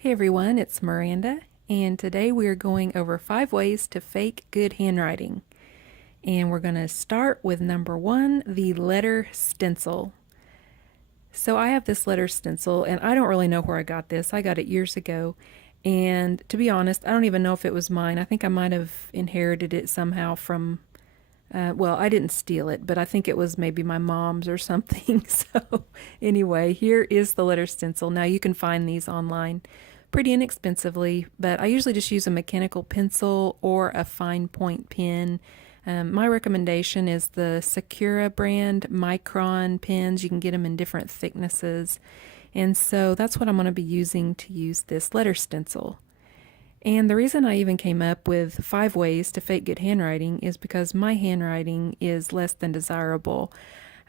Hey everyone, it's Miranda, and today we are going over 5 ways to fake good handwriting. And we're going to start with number 1, the letter stencil. So I have this letter stencil, and I don't really know where I got this. I got it years ago, and to be honest, I don't even know if it was mine. I think I might have inherited it somehow from, well, I didn't steal it, but I think it was maybe my mom's or something. So anyway, here is the letter stencil. Now you can find these online pretty inexpensively, but I usually just use a mechanical pencil or a fine point pen. My recommendation is the Sakura brand Micron pens. You can get them in different thicknesses. And so that's what I'm going to be using to use this letter stencil. And the reason I even came up with 5 ways to fake good handwriting is because my handwriting is less than desirable.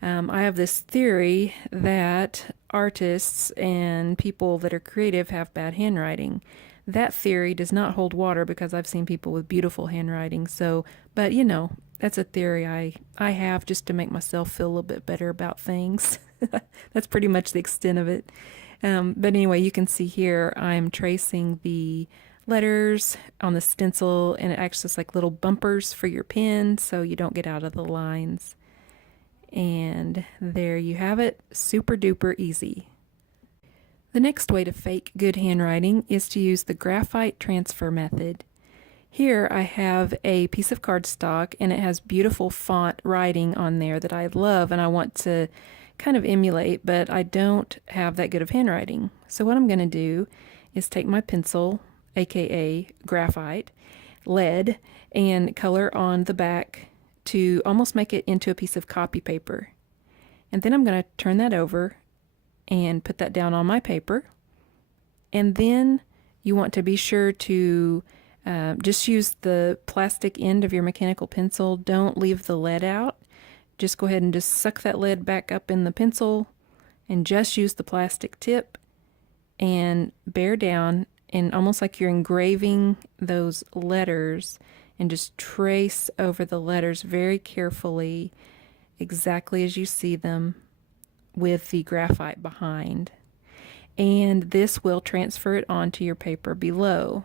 I have this theory that artists and people that are creative have bad handwriting. That theory does not hold water because I've seen people with beautiful handwriting. So, but that's a theory I have just to make myself feel a little bit better about things. That's pretty much the extent of it. But anyway, you can see here I'm tracing the letters on the stencil, and it acts just like little bumpers for your pen so you don't get out of the lines. And there you have it, super duper easy. The next way to fake good handwriting is to use the graphite transfer method. Here I have a piece of cardstock, and it has beautiful font writing on there that I love and I want to kind of emulate, but I don't have that good of handwriting. So what I'm going to do is take my pencil, aka graphite, lead, and color on the back to almost make it into a piece of copy paper. And then I'm going to turn that over and put that down on my paper. And then you want to be sure to just use the plastic end of your mechanical pencil. Don't leave the lead out. Just go ahead and just suck that lead back up in the pencil and just use the plastic tip and bear down, and almost like you're engraving those letters, and just trace over the letters very carefully, exactly as you see them, with the graphite behind. And this will transfer it onto your paper below.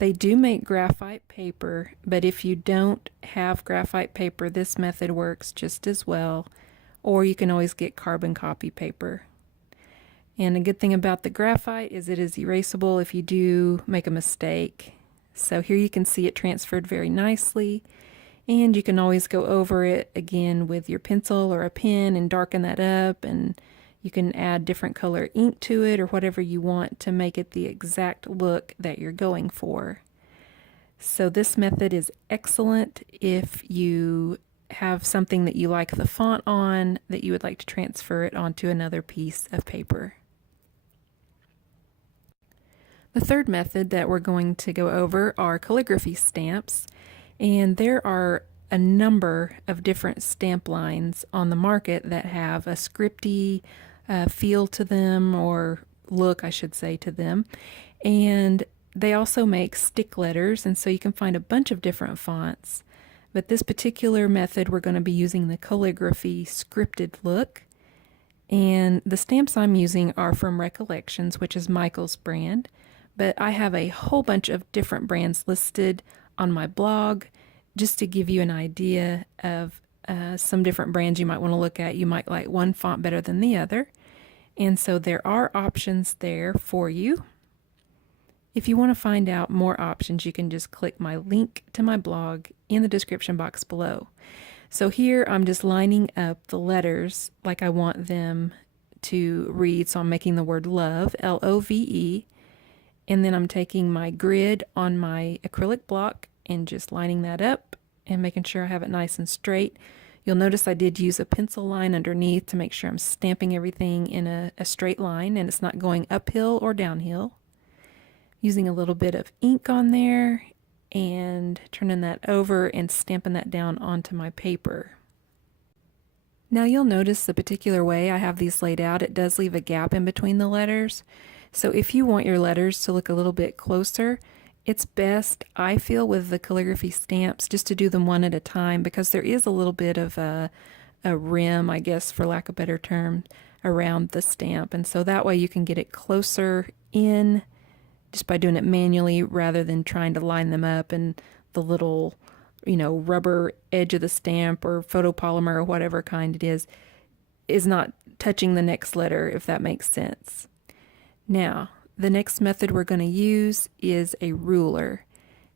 They do make graphite paper, but if you don't have graphite paper, this method works just as well, or you can always get carbon copy paper. And the good thing about the graphite is it is erasable if you do make a mistake. So here you can see it transferred very nicely, and you can always go over it again with your pencil or a pen and darken that up, and you can add different color ink to it or whatever you want to make it the exact look that you're going for. So this method is excellent if you have something that you like the font on that you would like to transfer it onto another piece of paper. The third method that we're going to go over are calligraphy stamps, and there are a number of different stamp lines on the market that have a scripty feel to them, or look, I should say, to them. And they also make stick letters, and so you can find a bunch of different fonts. But this particular method, we're going to be using the calligraphy scripted look. And the stamps I'm using are from Recollections, which is Michael's brand. But I have a whole bunch of different brands listed on my blog just to give you an idea of some different brands you might want to look at. You might like one font better than the other. And so there are options there for you. If you want to find out more options, you can just click my link to my blog in the description box below. So here I'm just lining up the letters like I want them to read. So I'm making the word love, L-O-V-E. And then I'm taking my grid on my acrylic block and just lining that up and making sure I have it nice and straight. You'll notice I did use a pencil line underneath to make sure I'm stamping everything in a straight line and it's not going uphill or downhill. Using a little bit of ink on there and turning that over and stamping that down onto my paper. Now you'll notice the particular way I have these laid out, it does leave a gap in between the letters. So if you want your letters to look a little bit closer, it's best, I feel, with the calligraphy stamps just to do them one at a time, because there is a little bit of a rim, I guess, for lack of a better term, around the stamp. And so that way you can get it closer in just by doing it manually rather than trying to line them up, and the little, rubber edge of the stamp or photopolymer or whatever kind it is not touching the next letter, if that makes sense. Now, the next method we're going to use is a ruler.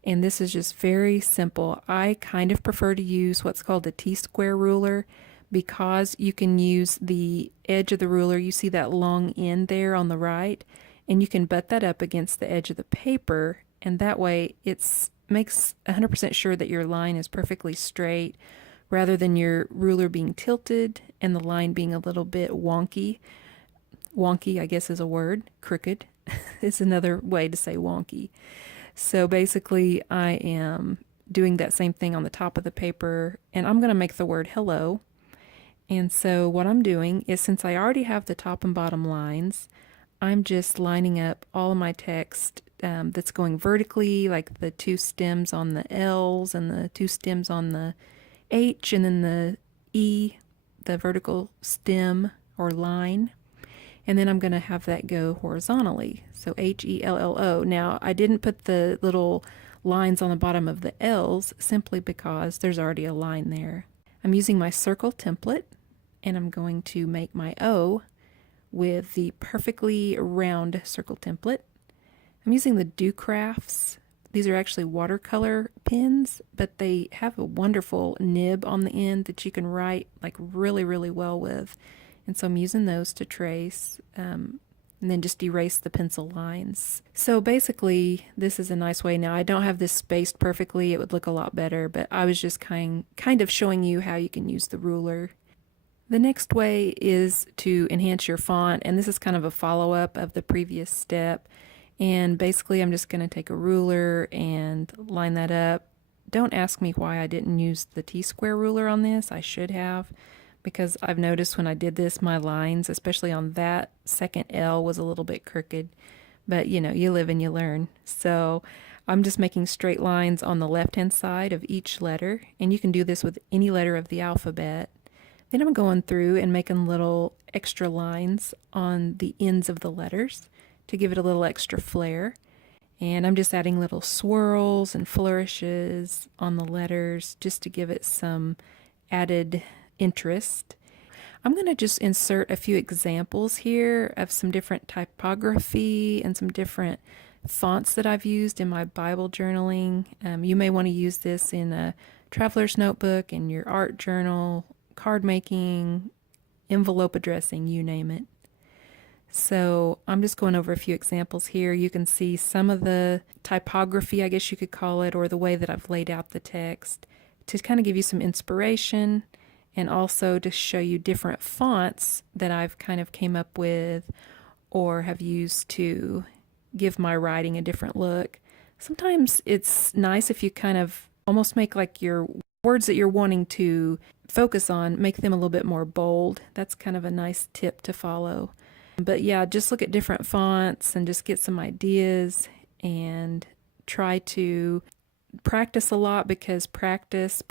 And this is just very simple. I kind of prefer to use what's called a T-square ruler because you can use the edge of the ruler. You see that long end there on the right, and you can butt that up against the edge of the paper, and that way it makes 100% sure that your line is perfectly straight rather than your ruler being tilted and the line being a little bit wonky. Wonky, I guess, is a word. Crooked is another way to say wonky. So basically, I am doing that same thing on the top of the paper, and I'm going to make the word hello. And so what I'm doing is, since I already have the top and bottom lines, I'm just lining up all of my text that's going vertically, like the two stems on the L's and the two stems on the H, and then the E, the vertical stem or line. And then I'm going to have that go horizontally. So Hello. Now, I didn't put the little lines on the bottom of the L's simply because there's already a line there. I'm using my circle template, and I'm going to make my O with the perfectly round circle template. I'm using the Do Crafts. These are actually watercolor pens, but they have a wonderful nib on the end that you can write like really, really well with. And so I'm using those to trace, and then just erase the pencil lines. So basically, this is a nice way. Now, I don't have this spaced perfectly. It would look a lot better, but I was just kind of showing you how you can use the ruler. The next way is to enhance your font, and this is kind of a follow-up of the previous step. And basically, I'm just going to take a ruler and line that up. Don't ask me why I didn't use the T-square ruler on this. I should have, because I've noticed when I did this, my lines, especially on that second L, was a little bit crooked. But, you live and you learn. So I'm just making straight lines on the left-hand side of each letter, and you can do this with any letter of the alphabet. Then I'm going through and making little extra lines on the ends of the letters to give it a little extra flair. And I'm just adding little swirls and flourishes on the letters just to give it some added interest. I'm going to just insert a few examples here of some different typography and some different fonts that I've used in my Bible journaling. You may want to use this in a traveler's notebook, in your art journal, card making, envelope addressing, you name it. So I'm just going over a few examples here. You can see some of the typography, I guess you could call it, or the way that I've laid out the text to kind of give you some inspiration, and also to show you different fonts that I've kind of came up with or have used to give my writing a different look. Sometimes it's nice if you kind of almost make like your words that you're wanting to focus on, make them a little bit more bold. That's kind of a nice tip to follow. But yeah, just look at different fonts and just get some ideas and try to practice a lot, because practice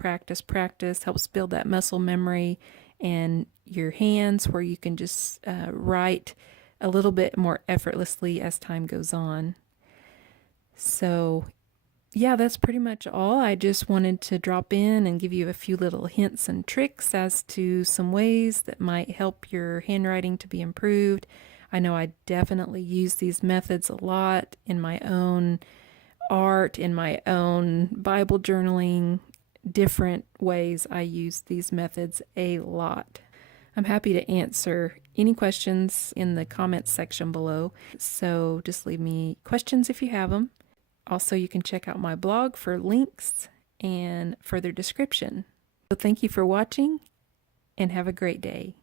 helps build that muscle memory and your hands, where you can just write a little bit more effortlessly as time goes on. So yeah, that's pretty much all. I just wanted to drop in and give you a few little hints and tricks as to some ways that might help your handwriting to be improved. I know I definitely use these methods a lot in my own art, in my own Bible journaling, different ways I use these methods a lot. I'm happy to answer any questions in the comments section below, so just leave me questions if you have them. Also, you can check out my blog for links and further description. So thank you for watching, and have a great day.